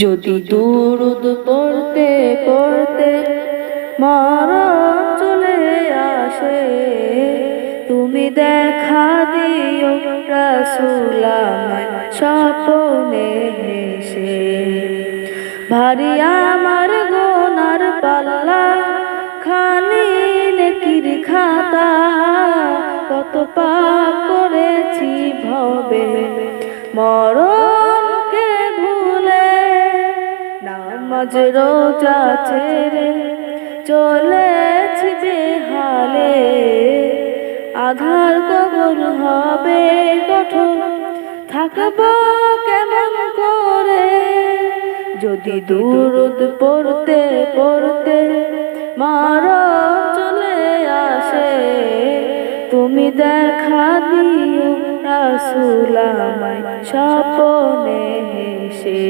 যদি দুরুদ পড়তে পড়তে মরণ চলে আসে, তুমি দেখা দিও রাসূল আমায় স্বপ্নে হেসে। ভারী আমার গুনার পাল্লা, খালি নেকির খাতা, কত পাপ করেছি ভবে মরণকে ভুলে। নামাজ রোজা ছেড়ে চলেছি বেহালে, আধার কবর হবে কঠোর, থাকবো কেমন করে। যদি দুরুদ পড়তে পড়তে মরণ চলে আসে, তুমি দেখা দিও রাসূল আমায় স্বপ্নে হেসে।